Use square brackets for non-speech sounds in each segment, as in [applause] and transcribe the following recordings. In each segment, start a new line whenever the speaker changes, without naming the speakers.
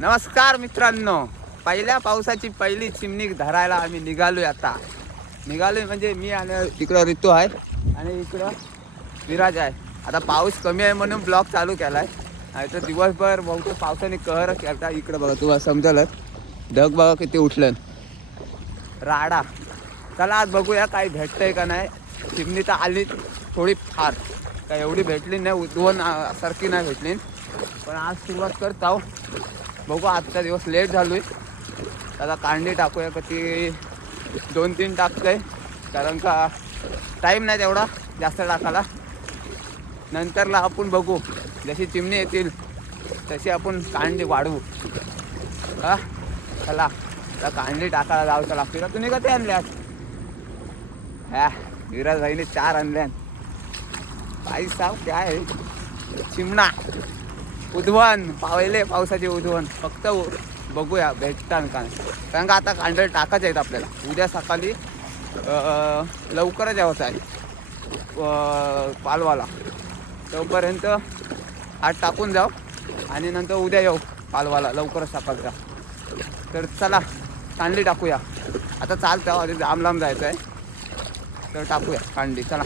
नमस्कार मित्रांनो पहिल्या पावसाची पहिली चिमणी धरायला आम्ही निघालोय आता. निघालोय म्हणजे मी आणि इकडं ऋतू आहे आणि इकडं विराज आहे. आता पाऊस कमी आहे म्हणून ब्लॉक चालू केलाय. आहे तर दिवसभर बहुतेक पावसाने कहर केला इकडं बघा तुम्हाला समजलं ढग बघा किती उठलं. राडा. चला आज बघूया काही भेटतंय का नाही. चिमणी तर आली थोडी फार. काय एवढी भेटली नाही दोन सारखी नाही भेटली. पण आज सुरुवात करत आहो बघू आजचा दिवस लेट झालो आहे आता कांडी टाकूया का ती दोन तीन टाकतंय. कारण का टाईम नाही तेवढा जास्त टाकायला. नंतरला आपण बघू. जशी चिमणी येतील तशी आपण कांडी वाढवू. हा? चला त्या कांडी टाकायला जावं लागते का तुम्ही कधी आणल्यात. ह्या विराज भाईने चार आणल्यान भाई साव काय आहे? चिमणा. उधवन. पावले पावसाचे उधवण फक्त बघूया भेटता का कारण का आता कांडळ टाकायचे आहेत आपल्याला. उद्या सकाळी लवकरच यावंच आहे. पालवाला. तोपर्यंत आज टाकून जाऊ आणि नंतर उद्या येऊ पालवाला. लवकरच सकाळचा तर चला कांडली टाकूया. आता चालतं आधी लांब लांब जायचं आहे तर टाकूया कांडली चला.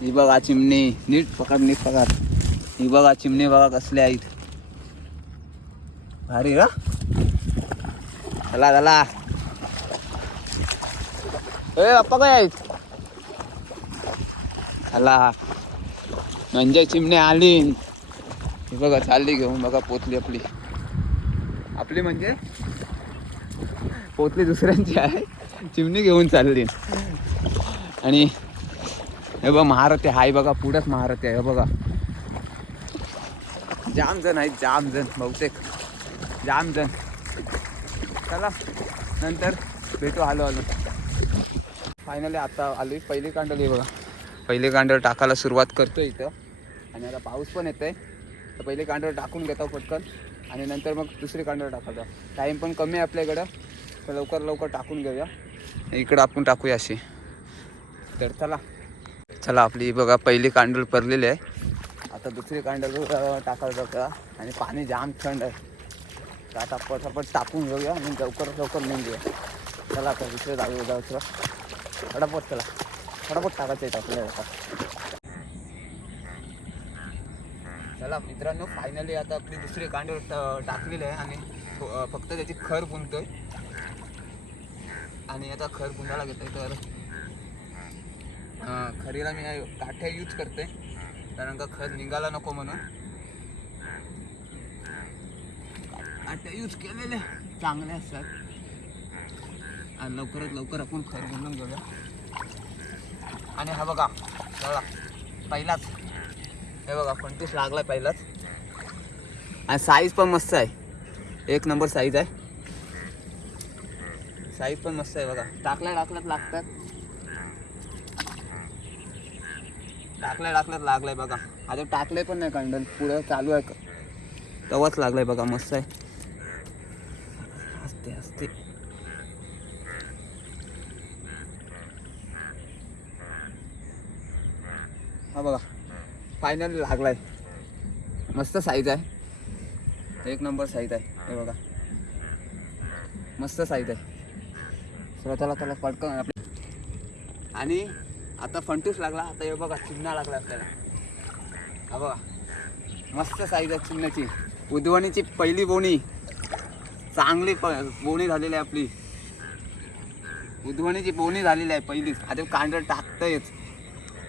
ही बघा चिमणी नीट पकड नीट पकड. ही बघा चिमणी बघा कसले आहेत. भारी का चला चला. ए बाप्पा काय आहेत? चला. म्हणजे चिमणी आली. हे बघा चालली घेऊन बघा पोचली आपली. आपली म्हणजे? पोचली दुसऱ्यांची आहे. चिमणी घेऊन चालली. आणि हे बघा महारथी हाय बघा पुढंच महारथी आहे हे बघा. जाम जण आहेत जाम जण बहुतेक. जाम जण चला नंतर भेटू आलो आलो. फायनली आता आलो पहिली कांडल बघा. पहिली कांडल टाकायला सुरुवात करतो इथं. आणि आता पाऊस पण येतोय. तर पहिली कांडल टाकून घेतो पटकन. आणि नंतर मग दुसरी कांडल टाकायचं टाईम पण कमी आहे आपल्याकडं. तर लवकर लवकर टाकून घेऊया. इकडं आपण टाकूया अशी. तर चला. चला आपली बघा पहिली कांडल पडलेली आहे. आता दुसरी कांडल टाकायला बघा आणि पाणी जाम थंड आहे. आता पटापट टाकून घेऊया आणि लवकर लवकर नेऊन घेऊया चला आता दुसऱ्या जागे जाऊ चला. फटाफट चला. फटाफट टाकायचं आहे आपल्याला आता. चला मित्रांनो फायनली आता आपली दुसरी कांडल टाकलेली आहे आणि फक्त त्याची खर बुंतोय आणि आता खर बुंदाला घेतोय तर खरीला मी काठ्या यूज करते कारण का खर निघाला नको म्हणून. काठ्या यूज केलेले चांगले असतात. आणि लवकरात लवकर आपण खर बनवून घेऊया. आणि हा बघा चला पहिलाच. हे बघा पंचवीस लागलाय पहिलाच. आणि साईज पण मस्त आहे. एक नंबर साईज आहे. साईज पण मस्त आहे बघा. टाकल्या टाकल्यात लागतात. टाकल्या टाकल्यात लागलाय बघा. आता टाकले पण नाही कांडल पुढं चालू आहे तवाच लागलाय बघा मस्त आहे. असते असते हा बघा फायनल लागलाय. मस्त साईज आहे. एक नंबर साईज आहे हे बघा. मस्त साईज आहे. चला त्याला पटकन आपल्या आणि आता फंटूस लागला आता हे बघा चिमणा लागला आपल्याला. हा बघा. मस्त साईज आहे चिमण्याची उद्वणीची पहिली बोणी. चांगली प बोणी झालेली आहे आपली. उद्वणीची बोणी झालेली आहे पहिलीच आता कांड टाकतंयच.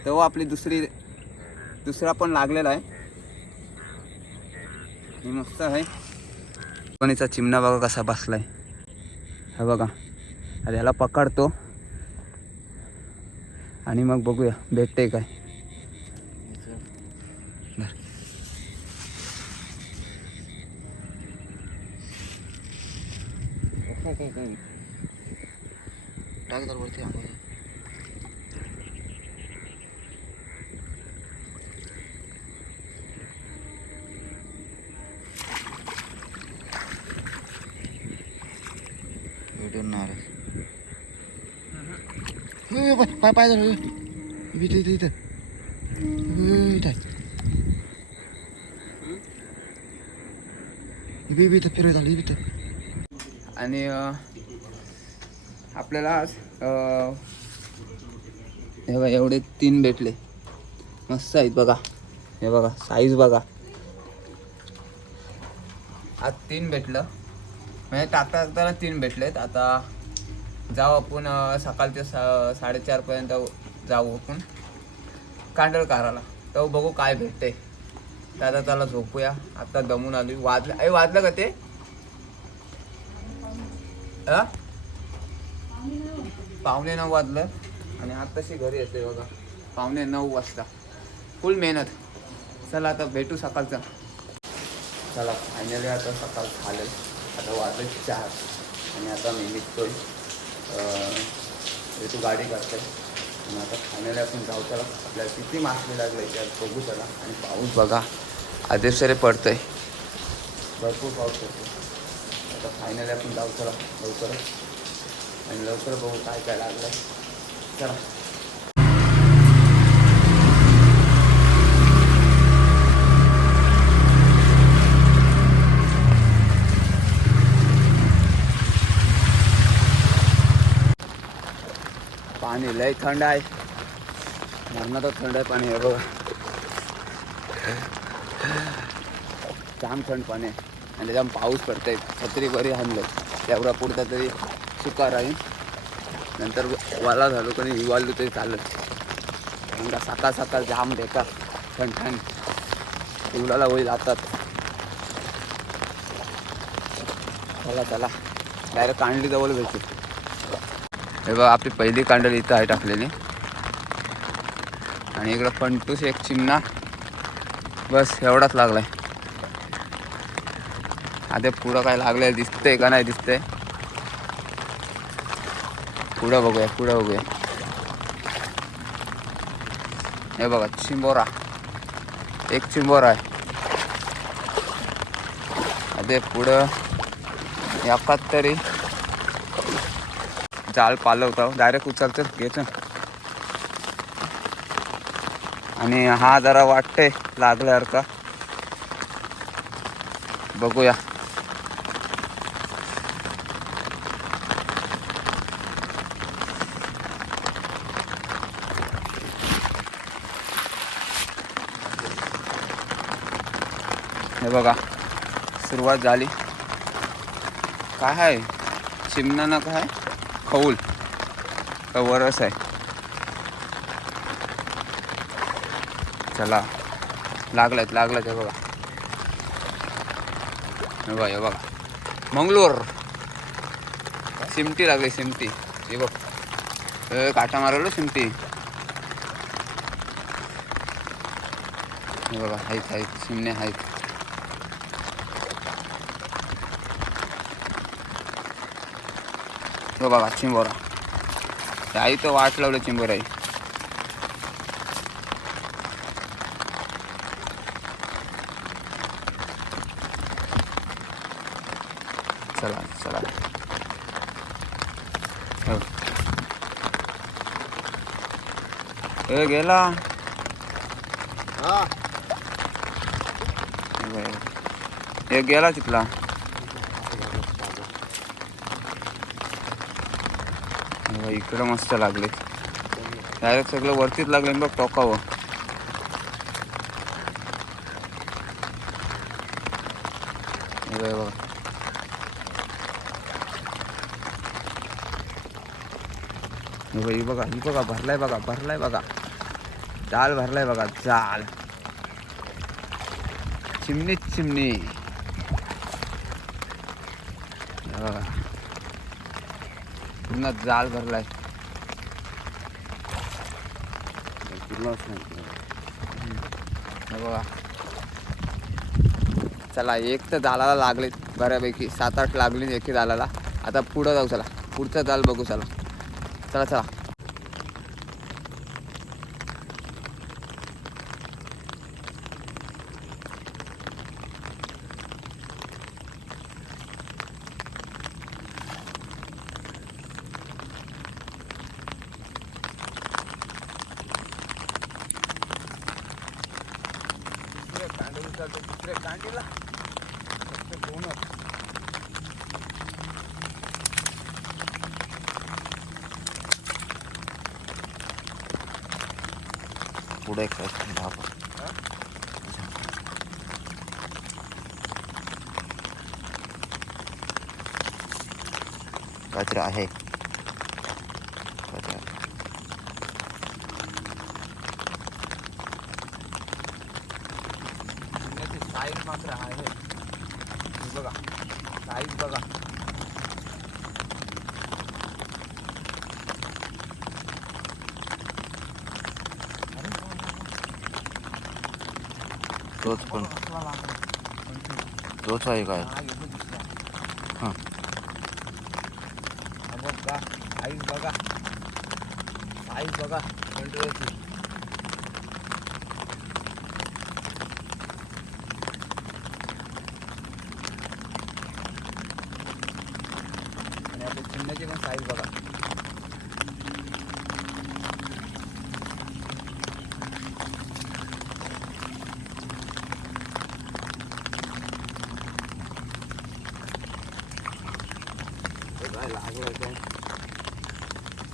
तेव्हा आपली दुसरी दुसरा पण लागलेला आहे. मस्त आहे. उद्वणीचा चिमणा बघा कसा बसलाय. हा बघा. आता ह्याला पकडतो. आणि मग बघूया भेटते काय धर. टाक तर वरती आंघोळ.
भेटून नाही रे. हे, हे, पाय पाय धर, हे. इथं इथं इथं. इथं इथं आहे. इथं इथं इथं फिरत आलं इथं.
आणि आपल्याला आज हे बघा एवढे तीन भेटले. मस्त आहेत बघा. हे बघा साईज बघा. आज तीन भेटलं. म्हणजे टाकता टाकताना तीन भेटलेत. आता जाऊ आपण सकाळच्या सा साडेचारपर्यंत जाऊ आपण. कांडळ काराला. तर बघू काय भेटते. दादा आता त्याला झोपूया. आता दमून आली वाजलं अरे वाजलं का ते? पावणे नऊ वाजलं. आणि आत्ताशी घरी येते बघा. पावणे नऊ वाजता. फुल मेहनत. चला आता भेटू सकाळचं. चला फायनली आता सकाळ झालं आता वाजले चार. आणि आता मी निघतोय. तू गाडी करते आणि आता फायनली आपण जाऊ त्याला. आपल्याला किती मासले लागले त्यात बघू चला आणि पाऊस बघा आधेसर पडतं आहे भरपूर पाऊस पडतो आता फायनली आपण जाऊ चला लवकरच. आणि लवकर बघू काय काय लागलं चला. पाणी लय थंड आहे. मरणाचं थंड आहे पाणी आहे बघा. जाम थंड पाणी आहे. आणि जाम पाऊस पडतंय. छत्री बरी हाणलं तेवढा पुरता तरी सुका राहील नंतर वाला झालो कधी हिवाळलो तरी चालत कारण का सकाळ सकाळ जाम देतात थंड थंड. हिवलाला होईल आतात चला चला. डायरेक्ट कांडली जवळ भेटू. हे बघा आपली पहिली कांडली इथं आहे टाकलेली. आणि इकडं फंटूस एक चिमणा. बस एवढाच लागलाय. आता पुढं काय लागलंय दिसतंय का नाही दिसतंय? पुढं बघूया पुढं बघूया. हे बघा चिंबोरा. एक चिंबोरा आहे. अरे पुढं एकात तरी जाळ पालवतो डायरेक्ट उचलतं घ्यायचं आणि हा जरा वाटतंय लागल्यासारखा. बघूया. हे बघा. सुरुवात झाली. काय आहे? चिमणा ना काय? खौल का वरस आहे. चला. लागलाय लागलाय हे बघा. हे बघा हे बघा. मंगलोर. शिमटी लागली शिमटी. हे बघ. काटा मारवलं शिमटी. हे बघा आहेत आहेत. शिमणे आहेत. हे बघा चिंबोरा. आई तर वाट लावलं चिंबोरा आई चला चला. हो. ए गेला. गेला तिथला. इकडं मस्त लागले. डायरेक्ट सगळं वरतीच लागले बघ टोकावं बघा. ही बघा ही बघा भरलाय बघा भरलाय बघा. जाल भरलाय बघा जाल चिमणीच चिमणी हे बघा पूर्ण जाल भरलाय बघा. चला एक तर जालाला लागले बऱ्यापैकी. सात आठ लागली एकी जालाला आता पुढं जाऊ चला. पुढचं जाल बघू चला. चला चला.
पुढे एक काहीतरी आहे.
चिमण्याची साईज मात्र आहे हे बघा साईज बघा अरे वा, वा,
तोच
वा.
पण
कसला लागला. पण
तोच आहे काय
हा, येतो दिसला.
हां
हा बघा साईज बघा साईज बघा कंट्रोलची आणि आपल्या चिन्हाची पण साईज बघा हे काय लागलं काय जा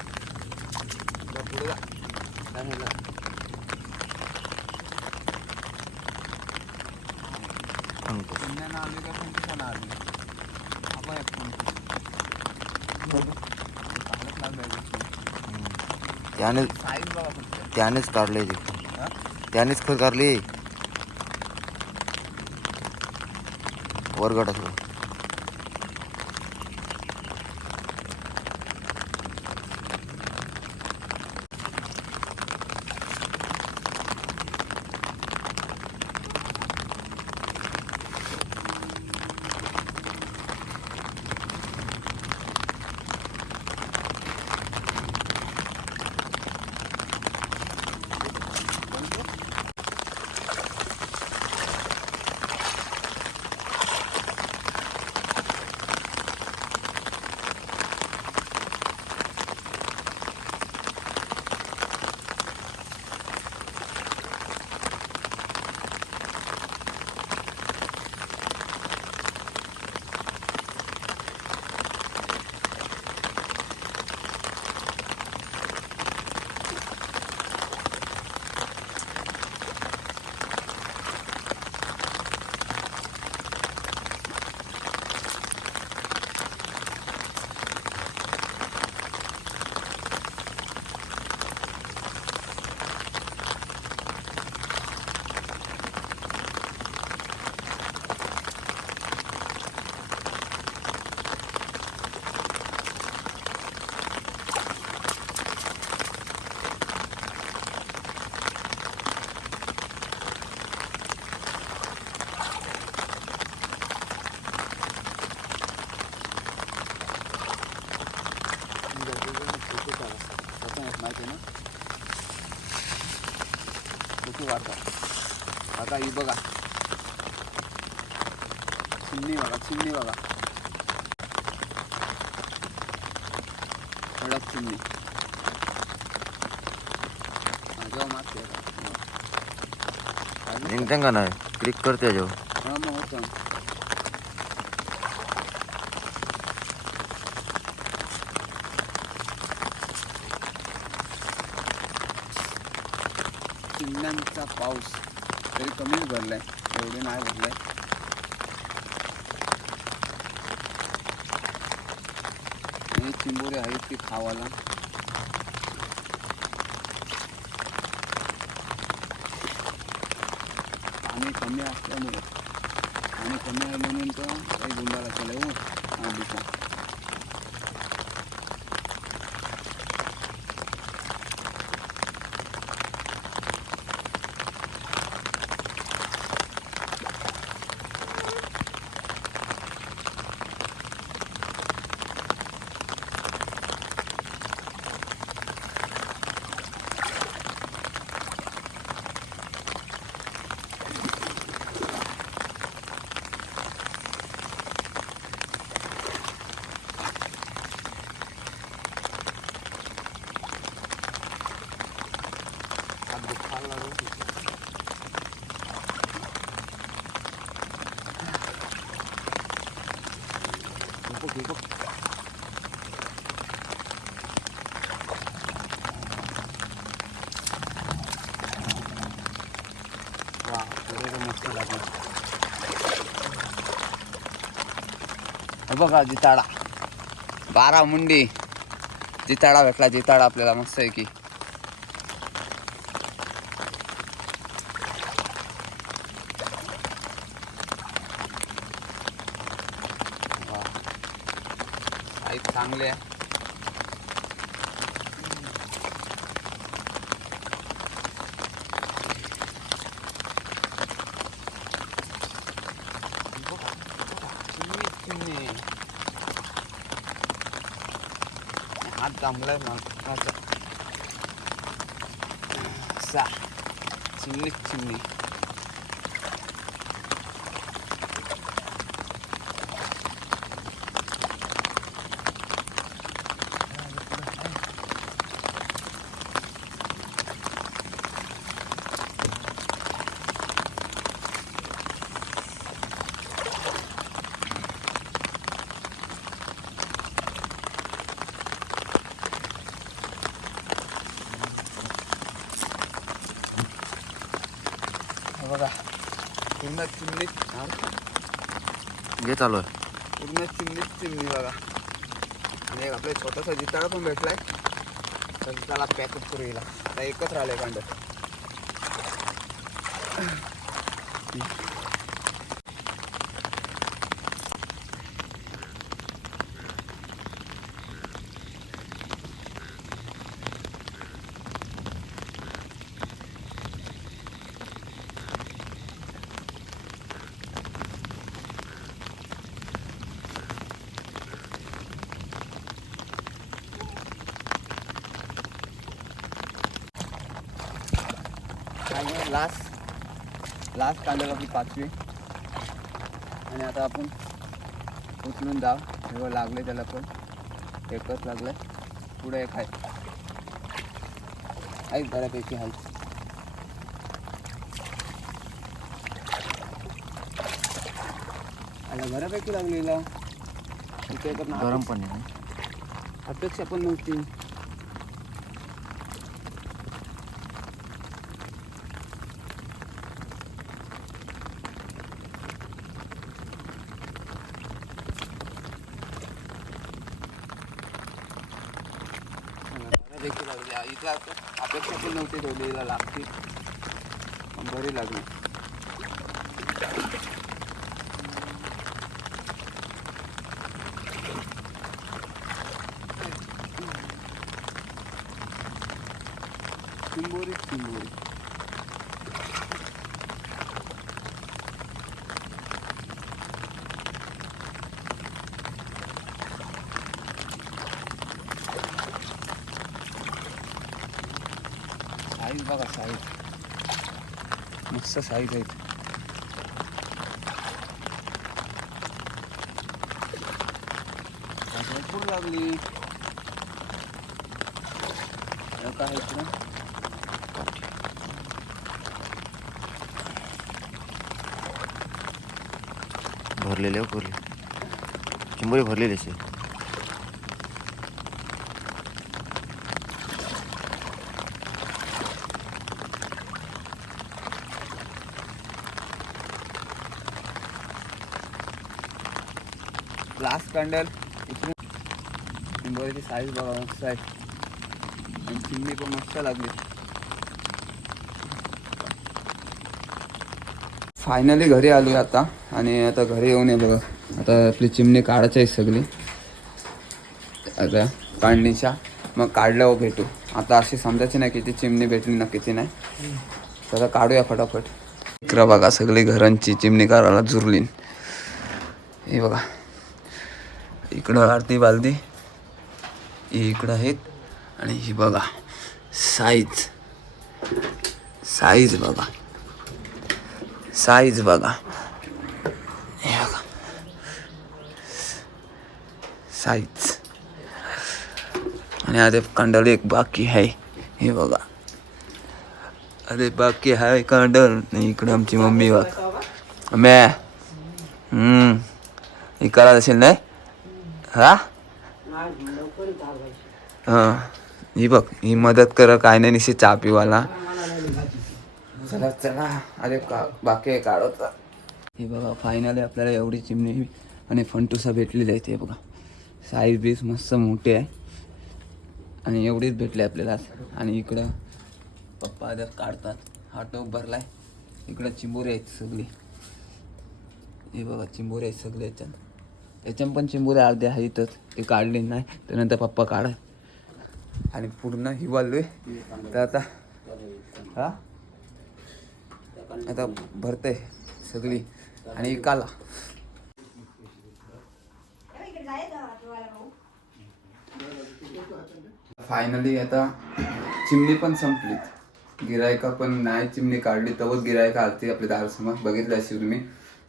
पुढे जा. काय म्हणलं?
सांगतो
पुण्यानं आली का पंचवीसानं आली आपण एक पंचवीस चांगलंच लागलं आहे
त्याने
फक्त
त्यानेच काढले ते
हा?
त्यानेच खत काढली वरगट असं
माहिती ना? किती वाटतात आता ही बघा. चिमणी बघा चिमणी बघा. कडक चिमणी. माझ्या मागते
का नाही क्लिक करते याच्यावर.
हा मग तरी कमीच एवढे नाही भरलाय. आणि चिंबोरे आहेत ती खावाला. पाणी कमी असल्यामुळे पाणी कमी आहे म्हणून तर काही गुंडाला केलं हो हा बघा जिताडा. बारा मुंडी. जिताडा भेटला जिताडा आपल्याला मस्त आहे की चांगले आहे. dam lay man nasa sa. Timni पूर्ण चिमणी हा,
घे चालू. आहे
पूर्ण चिमणीच चिमणी बघा. आणि एक आपल्या छोटासा जिताडा पण भेटलाय. तर त्याला पॅकअप करू येईल आता एकच राहिलंय कांड. लास्ट लास्ट कांद्याला आपली पाचवी. आणि आता आपण उचलून जाव जेव्हा लागले त्याला पण. एकच लागलं पुढे एक आहे. ऐक बऱ्यापैकी आहे आला बऱ्यापैकी लागलेला.
गरम पण आहे.
अपेक्षा पण नव्हती. अपेक्षा पण लागते बरी लागली. चिंबोरी चिंबोरी बघा साईज मस्त साईज आहेत भरपूर लागली काय इकडं?
भरलेले हो चिंबोरी भरलेली असे
लास्ट कॅन्डल इकडून चिंबोरीची साईज बघा मस्त आहे. आणि चिमणी पण मस्त लागली. फायनली घरी आलो आहे आता. आणि आता घरी येऊन आहे बघा. आता आपली चिमणी काढायची आहे सगळी. आता काढणीच्या. मग काढल्यावर भेटू. आता अशी समजायची नाही किती चिमणी भेटली ना किती नाही. तर काढूया फटाफट. इकडं बघा सगळी घरांची चिमणी काढायला जुरली हे बघा. इकडं आरती बालदी ही इकडं आहेत. आणि ही बघा साईज साईज बघा. साईज बघा. हे बघा. साईज आणि अरे कंडल एक बाकी आहे. हे बघा. अरे बाकी आहे कंडल. इकडं आमची मम्मी बघ. मॅ. हे करत असेल नाही हा? हा. ही बघ ही मदत कर काय नाही निश्चित चहा पिवाला. चला चला अरे का बाकी काढवता हे बघा फायनली आपल्याला एवढी चिमणी आणि फंटुसा भेटलेली आहे ते बघा. साईज बीस मस्त मोठी आहे. आणि एवढीच भेटली आपल्याला. आणि इकडं पप्पा आता काढतात. हा टोप भरलाय. इकडं चिंबोरी आहेत सगळी. हे बघा चिंबोरी आहेत सगळे याच्यात. याच्याम पण चिंबोरी अर्धे आहेतच ते काढले नाही त्यानंतर पप्पा काढा. आणि पूर्ण हिवालोय तर आता हा? आता भरते सगळी. आणि काला. फायनली आता चिमणी पण संपलीत. गिरायका पण नाही चिमणी काढली. तवच गिरायका आलती आपल्या दारासमोर. बघितलं असेल तुम्ही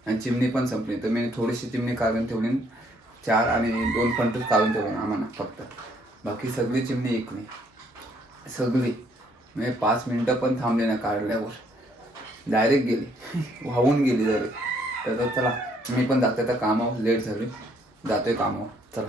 आणि चिमणी पण संपली. तर मी थोडीशी चिमणी काढून ठेवली. चार आणि दोन पंटच काढून ठेवले आम्हाला फक्त. बाकी सगळी चिमणी ऐकली सगळी. म्हणजे पाच मिनटं पण थांबले ना काढल्यावर. डायरेक्ट गेली. [laughs] वाहून गेली जरी. तर चला मी पण जाते तर कामावर. लेट झाली. जातोय कामावर. चला.